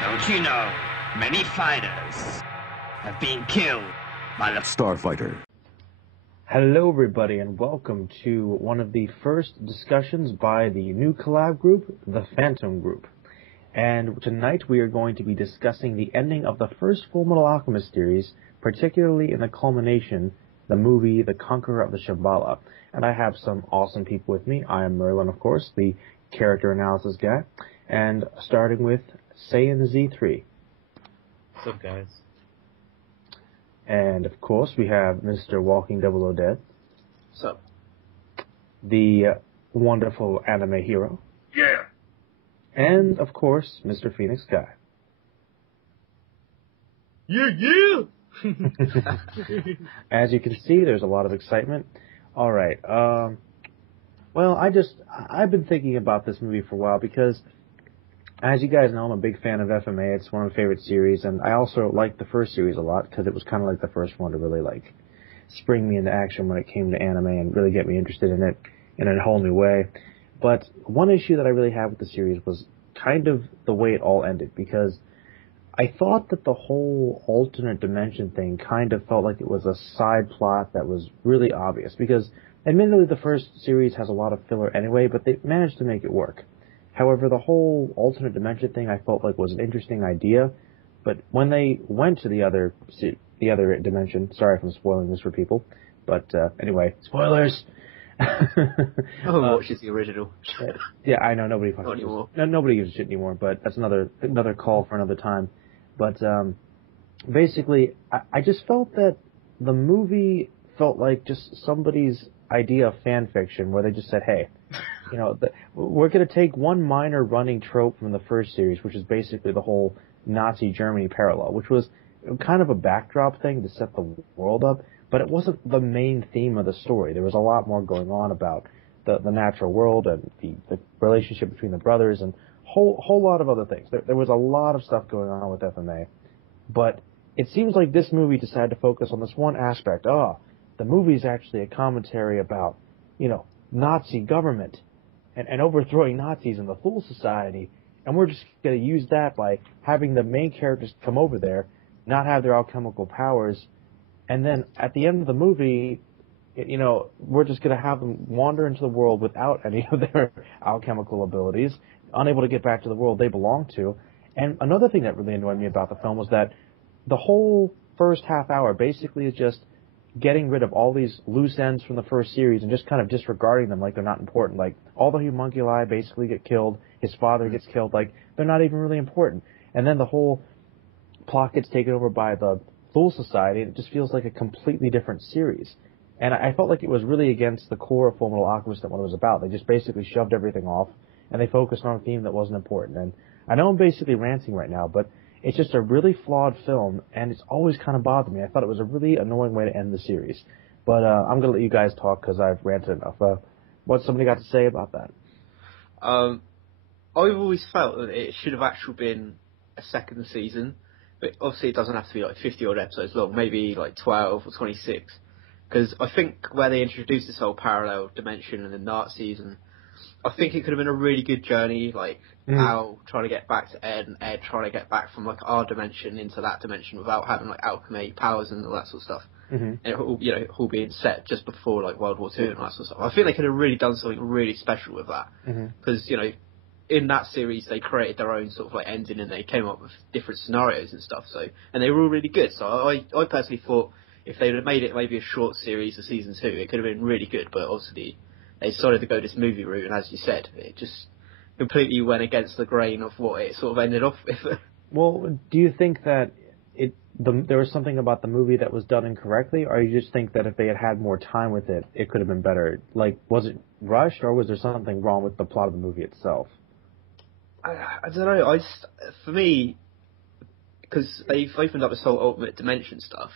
Don't you know, many fighters have been killed by the Starfighter. Hello everybody and welcome to one of the first discussions by the new collab group, the Phantom Group. And tonight we are going to be discussing the ending of the first Fullmetal Alchemist series, particularly in the culmination, the movie The Conqueror of the Shambhala. And I have some awesome people with me. I am Merlin, of course, the character analysis guy. And starting with Saiyan Z3. What's up, guys? And of course we have Mr. Walking Double O Dead. What's up? The wonderful anime hero. Yeah! And, of course, Mr. Phoenix Guy. Yeah! As you can see, there's a lot of excitement. Alright, well, I've been thinking about this movie for a while because, as you guys know, I'm a big fan of FMA. It's one of my favorite series, and I also liked the first series a lot because it was kind of like the first one to really, spring me into action when it came to anime and really get me interested in it in a whole new way. But one issue that I really had with the series was kind of the way it all ended, because I thought that the whole alternate dimension thing kind of felt like it was a side plot that was really obvious, because admittedly the first series has a lot of filler anyway, but they managed to make it work. However, the whole alternate dimension thing I felt like was an interesting idea, but when they went to the other dimension, sorry if I'm spoiling this for people, but anyway, spoilers! Oh, watches the original. Yeah, I know, nobody Not anymore. nobody gives a shit anymore, but that's another call for another time. But basically, I just felt that the movie felt like just somebody's idea of fan fiction, where they just said, hey, we're going to take one minor running trope from the first series, which is basically the whole Nazi Germany parallel, which was kind of a backdrop thing to set the world up, but it wasn't the main theme of the story. There was a lot more going on about the natural world and the relationship between the brothers and whole lot of other things. There was a lot of stuff going on with FMA, but it seems like this movie decided to focus on this one aspect. The movie is actually a commentary about, Nazi government and overthrowing Nazis in the Thule Society, and we're just going to use that by having the main characters come over there, not have their alchemical powers, and then at the end of the movie, we're just going to have them wander into the world without any of their alchemical abilities, unable to get back to the world they belong to. And another thing that really annoyed me about the film was that the whole first half hour basically is just getting rid of all these loose ends from the first series and just kind of disregarding them like they're not important. Like, all the homunculi basically get killed, his father gets killed, like, they're not even really important. And then the whole plot gets taken over by the Thule Society, and it just feels like a completely different series. And I felt like it was really against the core of Fullmetal Alchemist and what it was about. They just basically shoved everything off, and they focused on a theme that wasn't important. And I know I'm basically ranting right now, but it's just a really flawed film, and it's always kind of bothered me. I thought it was a really annoying way to end the series. But I'm going to let you guys talk because I've ranted enough. What's somebody got to say about that? I've always felt that it should have actually been a second season, but obviously it doesn't have to be 50-odd episodes long, maybe 12 or 26. Because I think where they introduced this whole parallel dimension and the Nazis, and I think it could have been a really good journey, Al trying to get back to Ed, and Ed trying to get back from our dimension into that dimension without having alchemy powers and all that sort of stuff. Mm-hmm. And it all, all being set just before World War II and that sort of stuff. I think they could have really done something really special with that. Because in that series they created their own sort of ending, and they came up with different scenarios and stuff. And they were all really good. So I personally thought if they would have made it maybe a short series of season 2, it could have been really good. But obviously they decided to go this movie route, and as you said, it just completely went against the grain of what it sort of ended off with. Well, do you think that there was something about the movie that was done incorrectly, or you just think that if they had had more time with it, it could have been better? Was it rushed, or was there something wrong with the plot of the movie itself? I don't know. For me, because they've opened up this whole Ultimate Dimension stuff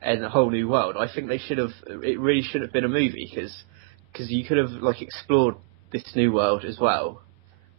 and a whole new world, I think it really should have been a movie, because you could have explored this new world as well,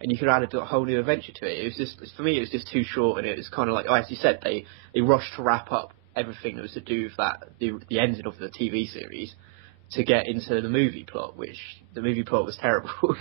and you could have added a whole new adventure to it. It was just, for me, it was just too short, and it was kind of as you said, they rushed to wrap up everything that was to do with the ending of the TV series to get into the movie plot, which the movie plot was terrible.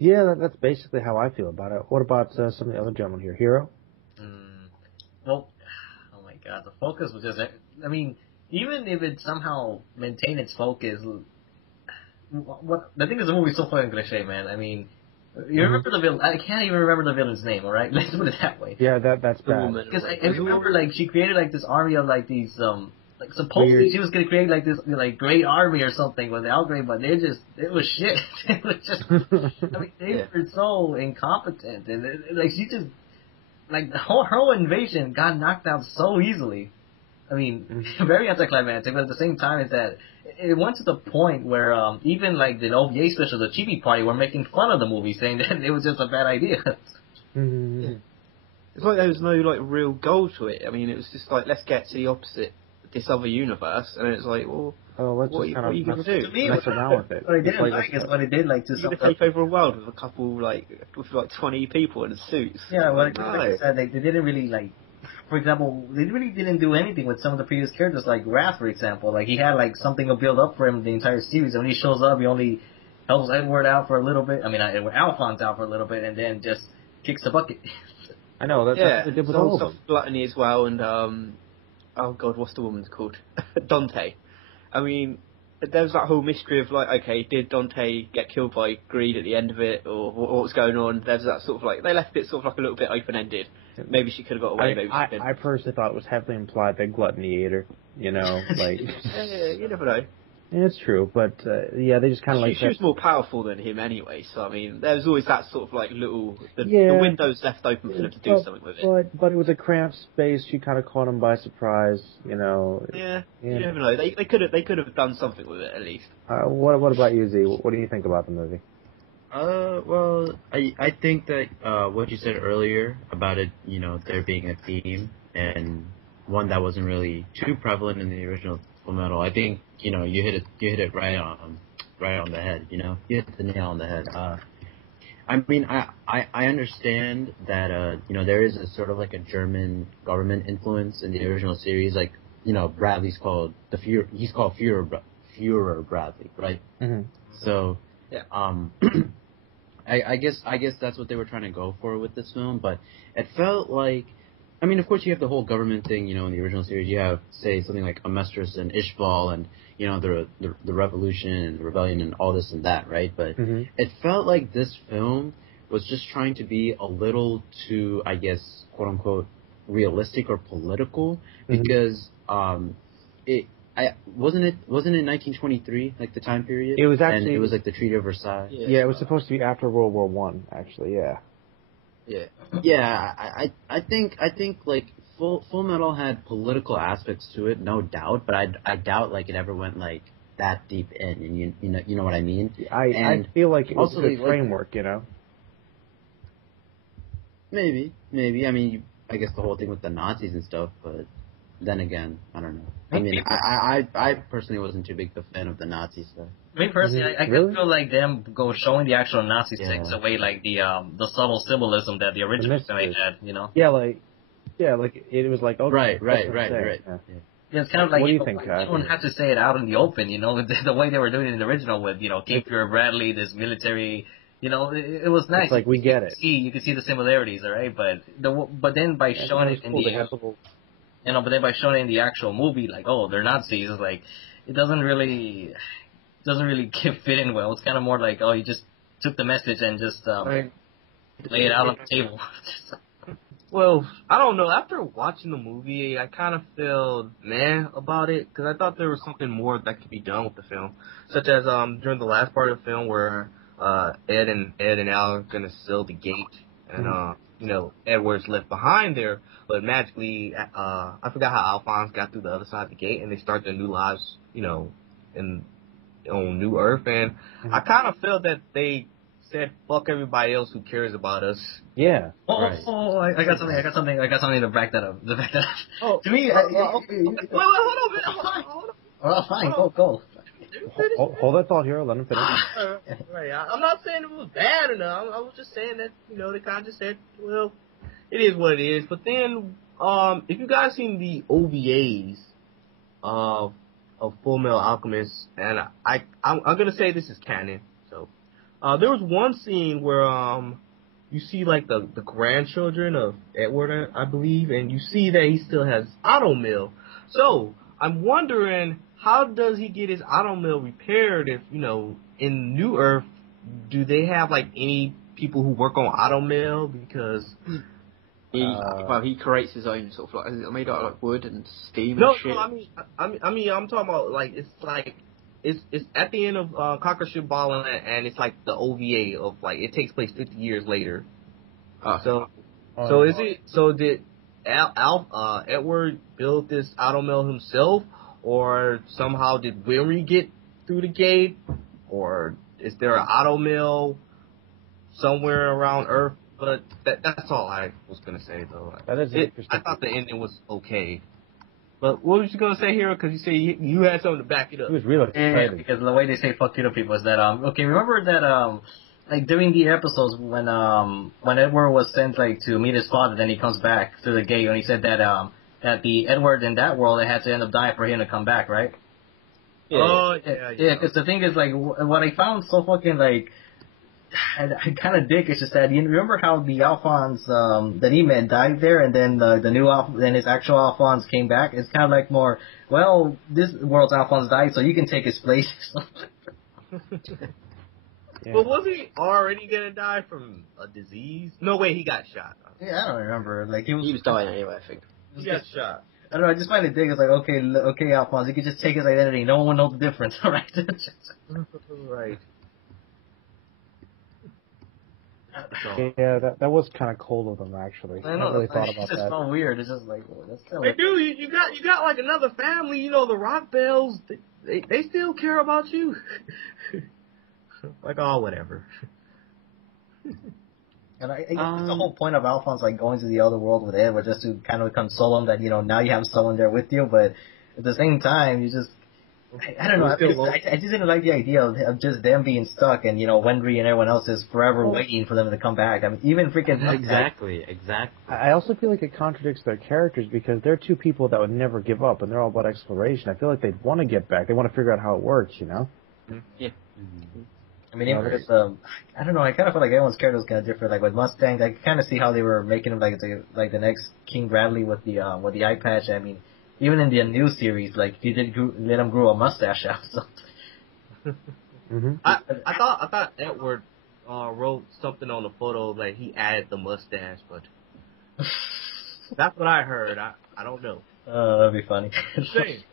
Yeah, that's basically how I feel about it. What about some of the other gentlemen here? Hero? Well, oh my god, the focus was just, I mean, even if it somehow maintained its focus, the thing is the movie's so fucking cliche, man. I mean, you remember the villain, I can't even remember the villain's name, alright? Let's put it that way. Yeah, that's The bad. woman. Because I remember, like, she created, like, this army of, like, these, like, supposedly she was gonna create, like, this, like, great army or something with the Algrave, but it was shit. It was just, I mean, they were so incompetent, and, like, she just, like, her whole invasion got knocked out so easily. I mean, very anticlimactic, but at the same time, it's that it went to the point where even, like, the OVA special, the Chibi Party, were making fun of the movie, saying that it was just a bad idea. It's like there was no, like, real goal to it. I mean, it was just like, let's get to the opposite, this other universe, and it's like, well, let's what just are you going to do? To me, mess around with it. what I didn't It's like, like is what it did, like, to You're some going to take over a world with a couple, like, with 20 people in suits. Yeah, like, like I said, they didn't really, like, for example, they really didn't do anything with some of the previous characters, like Wrath, for example. Like, he had, like, something to build up for him the entire series, and when he shows up, he only helps Edward out for a little bit, Edward, Alphonse out for a little bit, and then just kicks the bucket. I know, that's what they did with all of them. Gluttony as well, and, oh god, what's the woman's called? Dante. I mean, there was that whole mystery of, like, okay, did Dante get killed by greed at the end of it, or what was going on? There's that sort of, like, they left it sort of, like, a little bit open-ended. Maybe she could have got away, maybe she didn't. I personally thought it was heavily implied that Gluttony ate her, you know, like... yeah, you never know. It's true, but, yeah, they just kind of like... She was more powerful than him anyway, so, I mean, there was always that sort of, like, little... The windows left open for them to do something with it. But it was a cramped space, she kind of caught him by surprise, you know... Yeah, you never know. They could have done something with it, at least. What about you, Z? What do you think about the movie? Well, I think that, what you said earlier about it, you know, there being a theme, and one that wasn't really too prevalent in the original Full Metal, I think, you know, you hit it right on the head, you know? You hit the nail on the head. I mean, I understand that, you know, there is a sort of like a German government influence in the original series, like, you know, Bradley's called he's called Führer Bradley, right? Mm-hmm. So, yeah. I guess that's what they were trying to go for with this film, but it felt like, I mean, of course you have the whole government thing, you know, in the original series. You have, say, something like Amestris and Ishval and, you know, the revolution and the rebellion and all this and that, right? But it felt like this film was just trying to be a little too, I guess, quote unquote, realistic or political, because wasn't it 1923, like the time period? It was actually, and it was like the Treaty of Versailles. Yeah, it was supposed to be after World War One, actually. Yeah. Yeah, I think like Full Metal had political aspects to it, no doubt, but I doubt like it ever went like that deep in, and you know what I mean. I feel like it was also a good framework, you know. Maybe. I mean, I guess the whole thing with the Nazis and stuff, but then again, I don't know. I mean, I personally wasn't too big a fan of the Nazi stuff. Me personally, I Really? feel like them showing the actual Nazi takes away like the subtle symbolism that the original film had, you know. Yeah, like it was like, okay, Right. Yeah. Yeah, it's kind of like, What do you you think, Kyle? don't have to say it out in the open, you know, the way they were doing it in the original with, you know, Cape Fear Bradley, this military, you know, it was nice. It's like, we get it. You could see the similarities, all right? But then by showing it in by showing it in the actual movie, like, oh, they're Nazis, it's like, it doesn't really fit in well. It's kind of more like, oh, you just took the message and just lay it out on the table. Well, I don't know. After watching the movie, I kind of feel meh about it, because I thought there was something more that could be done with the film, such as during the last part of the film where Ed and Al are gonna seal the gate, and you know, Edward's left behind there, but magically, I forgot how Alphonse got through the other side of the gate, and they start their new lives, you know, on New Earth, and I kind of feel that they said, fuck everybody else who cares about us. Yeah. I got something to back that up. Oh, to me, wait, hold on. Oh, fine, go. Hold that thought here. Let him finish. Right, I'm not saying it was bad or not. I was just saying that, you know, they kind of just said, well, it is what it is. But then, if you guys seen the OVAs of Full Metal Alchemist, and I'm gonna say this is canon, so There was one scene where you see like the grandchildren of Edward, I believe, and you see that he still has automill. So I'm wondering, how does he get his automill repaired? If in New Earth, do they have like any people who work on automill? Because he creates his own sort of like, is it made out of like wood and steam no, and shit? I mean, I'm talking about like it's at the end of Conquer Shambhala, and it's like the OVA of like it takes place 50 years later. So did Edward build this automill himself, or somehow did Winry get through the gate, or is there an automill somewhere around Earth? But that's all I was gonna say though. That is interesting. I thought the ending was okay. But what was you gonna say here? Because you say you had something to back it up. He was really excited. Yeah, because the way they say "fuck you" to people is that okay, remember that like during the episodes when Edward was sent like to meet his father, then he comes back through the gate, and he said that that the Edward in that world, it had to end up dying for him to come back, right? Yeah. Yeah, because the thing is, like, what I found so fucking, like, I kind of dig, it's just that, you remember how the Alphonse that he met died there, and then then his actual Alphonse came back? It's kind of like more, well, this world's Alphonse died, so you can take his place. Yeah. But was he already gonna die from a disease? No way, he got shot. Yeah, I don't remember. Like, he He was dying anyway, I think. He got shot. I don't know, I just find it dig. It's like, okay, Alphonse, you can just take his identity. No one will know the difference, alright? Right. Yeah, that was kind of cold of them, actually. I know. I really thought about it's just that. so weird. It's just like, that's kind Hey, of dude, you got like another family. The Rock Bells. They still care about you. Like, oh, whatever. And I guess that's the whole point of Alphonse, like, going to the other world with Edward, just to kind of console him that, now you have someone there with you, but at the same time, you just, I don't know, I just didn't like the idea of just them being stuck, and, Wendry and everyone else is forever waiting for them to come back. I mean, even freaking... Exactly. I also feel like it contradicts their characters, because they're two people that would never give up, and they're all about exploration. I feel like they'd want to get back. They want to figure out how it works, Yeah. Mm-hmm. I mean, even with, I don't know, I kind of feel like everyone's character was kind of different. Like, with Mustang, I kind of see how they were making him like the next King Bradley with the eye patch. I mean, even in the new series, like, he did let him grow a mustache out, so... Mm-hmm. I thought Edward wrote something on the photo, like he added the mustache, but that's what I heard. I don't know. That'd be funny. Same.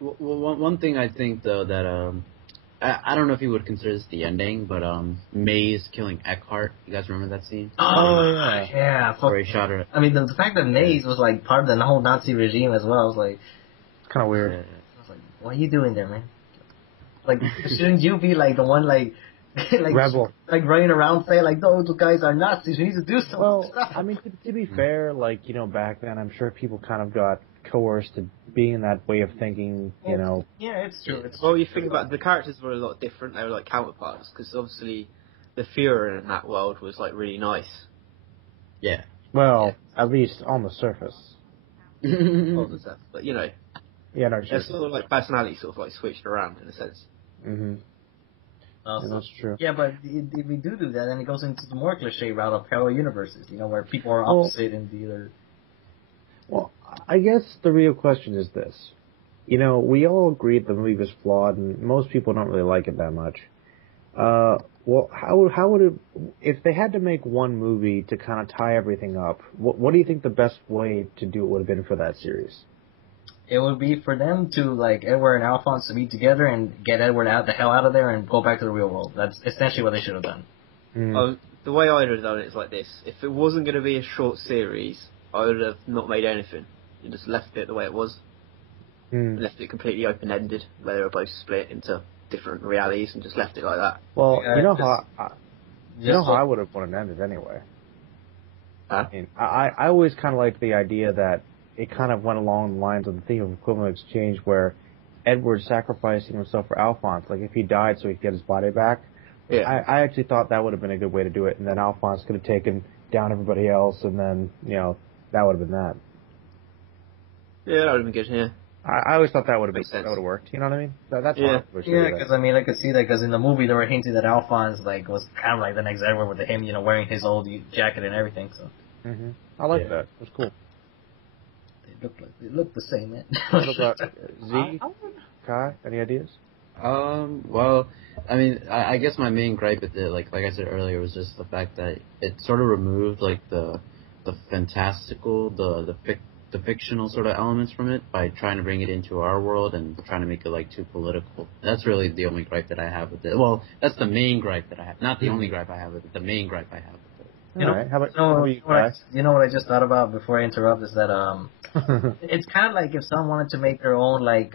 Well, one thing I think though that I don't know if you would consider this the ending, but Maze killing Eckhart. You guys remember that scene? Oh, yeah. Yeah. Where he shot her. I mean, the fact that Maze was, like, part of the whole Nazi regime as well, I was like... It's kind of weird. I was like, what are you doing there, man? Like, shouldn't you be, like, the one, like... like Rebel. Like, running around saying, like, those guys are Nazis, we need to do something. Well, I mean, to be fair, like, back then, I'm sure people kind of got coerced to being that way of thinking, Yeah, it's true. Well, you think about the characters were a lot different. They were like counterparts, because obviously the Führer in that world was like really nice. Yeah. Well, at least on the surface. All the stuff, but Yeah, no, their sure. sort of like personality sort of like switched around in a sense. Mm-hmm. Yeah, that's true. Yeah, but if we do that, then it goes into the more cliche route of parallel universes, where people are opposite in the other... Well, I guess the real question is this. We all agreed the movie was flawed, and most people don't really like it that much. Well, how would it... If they had to make one movie to kind of tie everything up, what do you think the best way to do it would have been for that series? It would be for them to, like, Edward and Alphonse to meet together and get Edward the hell out of there and go back to the real world. That's essentially what they should have done. Mm. The way I would have done it is like this. If it wasn't going to be a short series, I would have not made anything. And just left it the way it was. Left it completely open-ended, where they were both split into different realities, and just left it like that. Well, Yeah, you know how I would have wanted it ended anyway. Huh? I mean, I always kind of liked the idea that it kind of went along the lines of the theme of equivalent exchange, where Edward sacrificing himself for Alphonse. Like, if he died so he could get his body back, Yeah. I actually thought that would have been a good way to do it, and then Alphonse could have taken down everybody else, and then, that would have been that. Yeah, that would have been good, yeah. I always thought that would Makes sense. have worked. You know what I mean? That's Yeah. why Yeah, because I mean, I could see that because in the movie they were hinting that Alphonse like was kind of like the next Edward with him, wearing his old jacket and everything. So I like that. That's cool. they look the same, man. What about Z? Kai? Any ideas? Well, I mean, I guess my main gripe with it, like I said earlier, was just the fact that it sort of removed like the fantastical, the fictional sort of elements from it by trying to bring it into our world and trying to make it like too political. That's really the only gripe that I have with it. Well, that's the main gripe that I have. Not the only gripe I have with it. The main gripe I have with it. You know, All right. How about you, you know what I just thought about before I interrupt is that it's kind of like if someone wanted to make their own like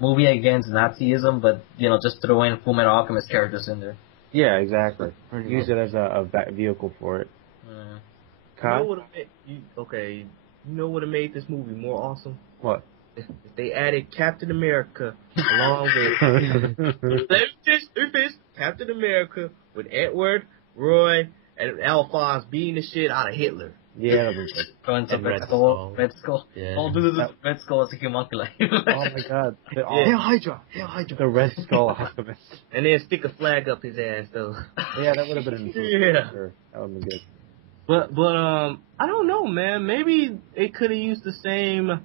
movie against Nazism, but just throw in Fullmetal Alchemist characters in there. Yeah, exactly. Use it as a vehicle for it. Kai? You know what made this movie more awesome? What? If they added Captain America along with Captain America with Edward, Roy, and Alphonse beating the shit out of Hitler. Yeah, that was good. Going to Red Skull. Red Skull. Yeah. Red Skull is a homunculi. Oh my god. Yeah. Hydra! The Red Skull Alchemist. And then stick a flag up his ass though. Yeah, that would have been interesting. Yeah. Sure. That would have been good. But I don't know, man. Maybe they could have used the same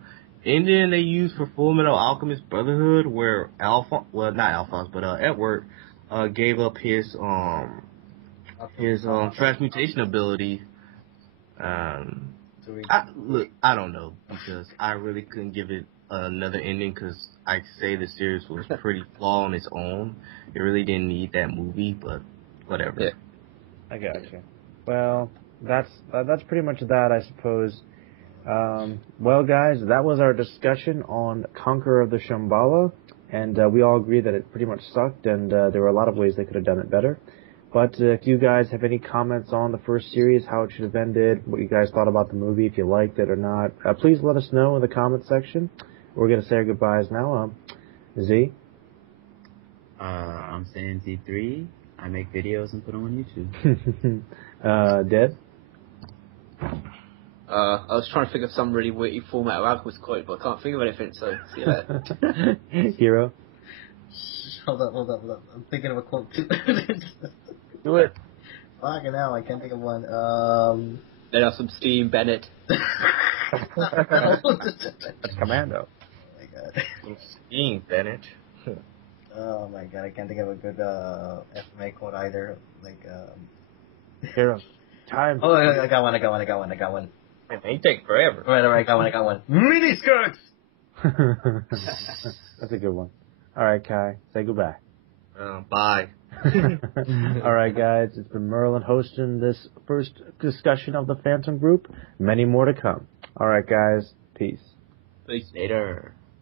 ending they used for Fullmetal Alchemist Brotherhood, where Edward gave up his transmutation ability. I don't know, because I really couldn't give it another ending, because I say the series was pretty flawed on its own. It really didn't need that movie, but whatever. Yeah. I gotcha. Well, that's pretty much that, I suppose. Well, guys, that was our discussion on Conqueror of the Shambhala, and we all agree that it pretty much sucked, and there were a lot of ways they could have done it better. But if you guys have any comments on the first series, how it should have ended, what you guys thought about the movie, if you liked it or not, please let us know in the comment section. We're going to say our goodbyes now. Z? I'm saying Z3. I make videos and put them on YouTube. Deb? I was trying to think of some really witty Fullmetal Alchemist quote, but I can't think of anything, so see you later. Hero? Hold up. I'm thinking of a quote too. Do it. Fucking hell, I can't think of one. Let out some steam, Bennett. That's Commando. Oh my god. Steam, Bennett. Oh my god, I can't think of a good FMA quote either. Like, Hero. Time. Oh, I got one. Man, they take forever. Alright, I got one. Mini skirts! That's a good one. Alright, Kai, say goodbye. Bye. Alright, guys, it's been Merlin hosting this first discussion of the Phantom Group. Many more to come. Alright, guys, peace. Peace. Later.